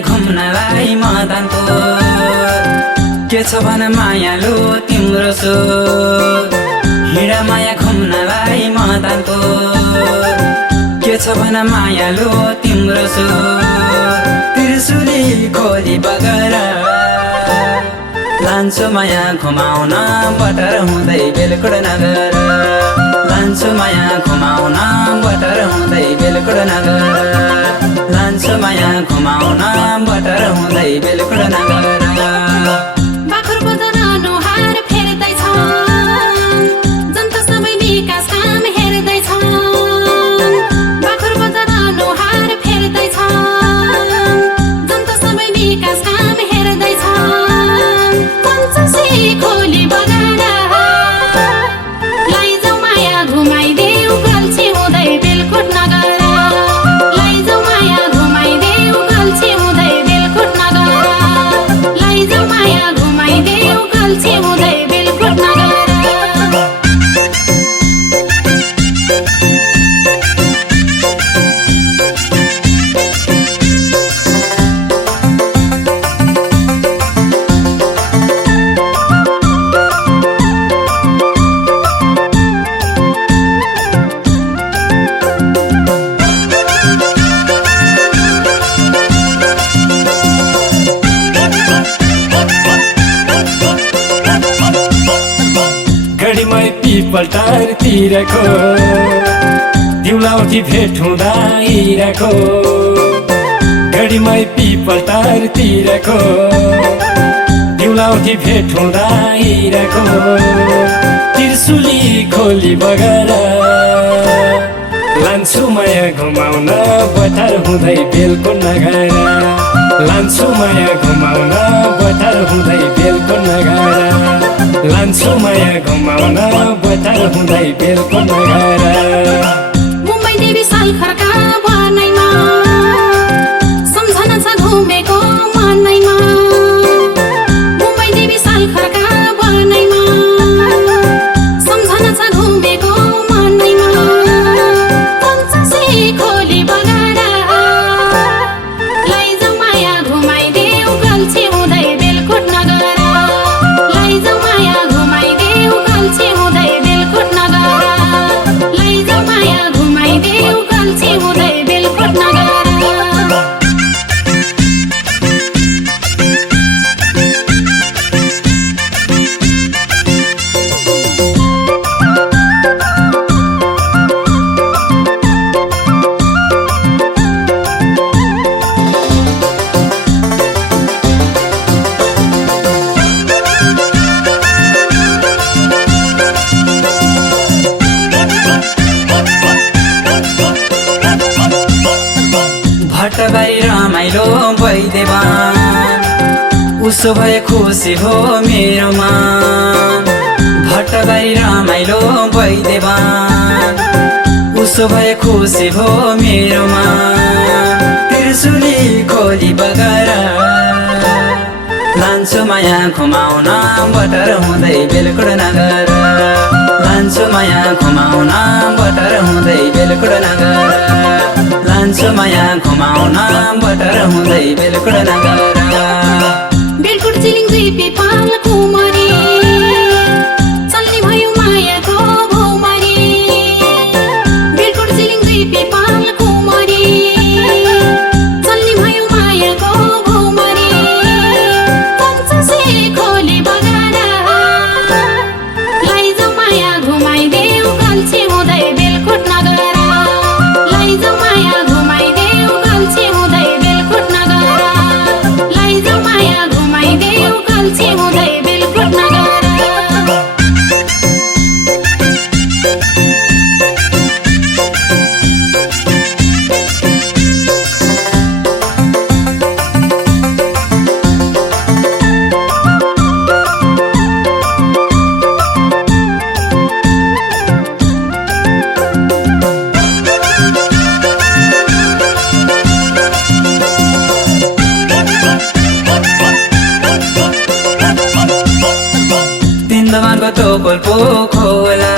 घुम्नलाई मदनको के छ भन मायालु तिम्रो सो हिँड माया घुम्नलाई मदनको के छ भन मायालु तिम्रो सो त्रिशुली खोली बगर लान्छु माया घुमाउन बटर हुँदै बेलकुड नगर लान्छु माया घुमाउन बटर हुँदै बेलकुड नगर लान्छु माया घुमाउन बटर हुँदै बेलकुड नगर पल्टारतिरको दिउलाउठी भेट हुँदा हिराको गडीमै पिपल्टारतिरको दिउलाउठी भेट हुँदा हिराको त्रिशुली खोली बगर लान्छु माया घुमाउन बटार हुँदै बेलकुड नगर लान्छु माया घुमाउन बटार हुँदै बेलकुड नगर लान्छु माया घुमाउन बटार हुँदै बेलकुड नगर मुम्बई देवी साल खर्का बनैमा सम्झना छ घुमेको मनैमा मुम्बई देवी साल खर्का बनैमा सम्झना छ घुमेको मनैमा पञ्चासी खोली बगाडा लैजाऊ माया घुमाइदेऊ गल्छी हुँदै बेलकुड नगर भट्टबारी रमाइलो भइदेवान उसो भए खुसी हो मेरोमा भट्टबारी रमाइलो भइदेवान उसो भए खुसी हो मेरोमा त्रिशुली खोली बगर लान्छु माया घुमाउन बटर हुँदै बेलकुड नगर लान्छु माया घुमाउन बटर हुँदै बेलकुड नगर लान्छु माया घुमाउन बटर हुँदै बेलकुड नगर बेलकुड चिलिङ दुई पाल कुमारी चल्ने भयो मायाको भौमारी बेलकुड चिलिङ दुई पाल कुमारी चल्ने भयो मायाको भौमारी पञ्चासी खोली बगाडा लैजाऊ माया घुमाइदेऊ गल्छी हुँदै बेलकुड नगर लैजाऊ माया घुमाइदेऊ गल्छी हुँदै बेलकुड नगर लैजाऊ माया घुमाइदेऊ गल्छी हुँदै बेलकुड नगर तोपल्पो खोला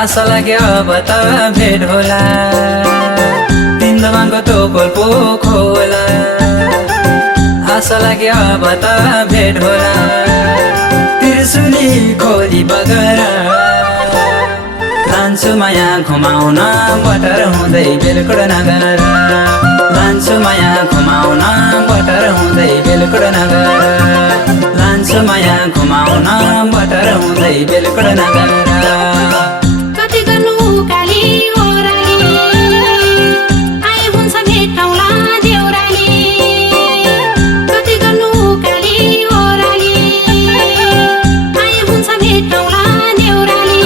आशा लाग्यो अब त भेट होला तिन दमानको तोपल्पो खोला आशा लाग्यो अब त भेट होला त्रिशुली खोली बगर लान्छु माया घुमाउन बटर हुँदै बेलकुड नगर लान्छु माया घुमाउन बटर हुँदै बेलकुड नगर लान्छु माया घुमाउन बटर हुँदै बेलकुड नगर कति गर्नु काली ओराली आइ हुन्छ भेटौँला देउराली कति गर्नु काली ओराली आइ हुन्छ भेटौँला देउराली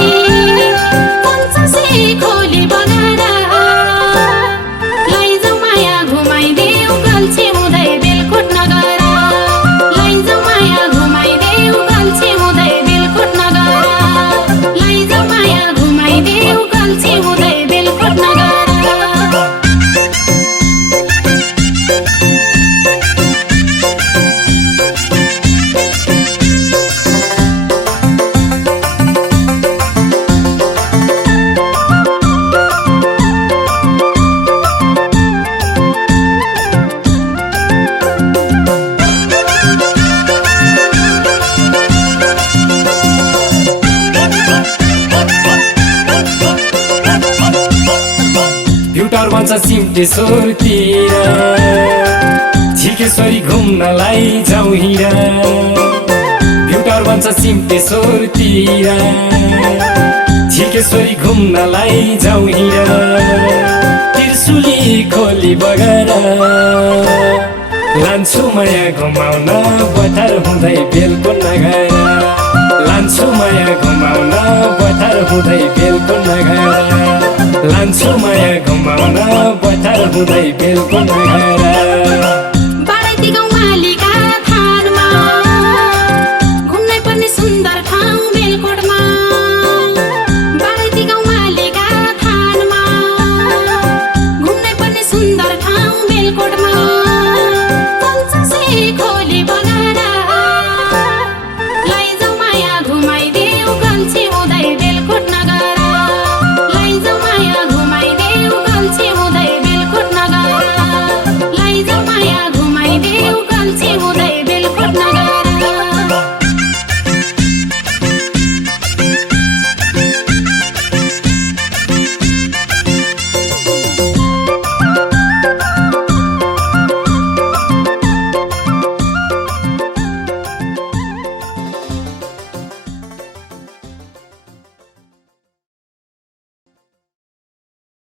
पञ्चसी खोली बगर लैजाऊ माया घुमाइदेऊ गल्छी हुँदै बेलकुट नगर लैजाऊ माया घुमाइदेऊ गल्छी हुँदै बेलकुट नगर लैजाऊ माया घुमाइदेऊ गल्छी हुँदै बेलकुट नगर भ्युटार भन्छ सिमटेश्वरतिर झिकेश्वरी घुम्नलाई जाउँ हिँड भ्युटार भन्छ सिमटेश्वरतिर झिकेश्वरी घुम्नलाई जाउँ हिँड त्रिशुली खोली बगर लान्छु माया घुमाउन बटर हुँदै बेलकुट नगर लान्छु माया घुमाउन बटर हुँदै बेलकुट नगर लान्छु माया घुमाउन बटर हुँदै बेलकुट नगर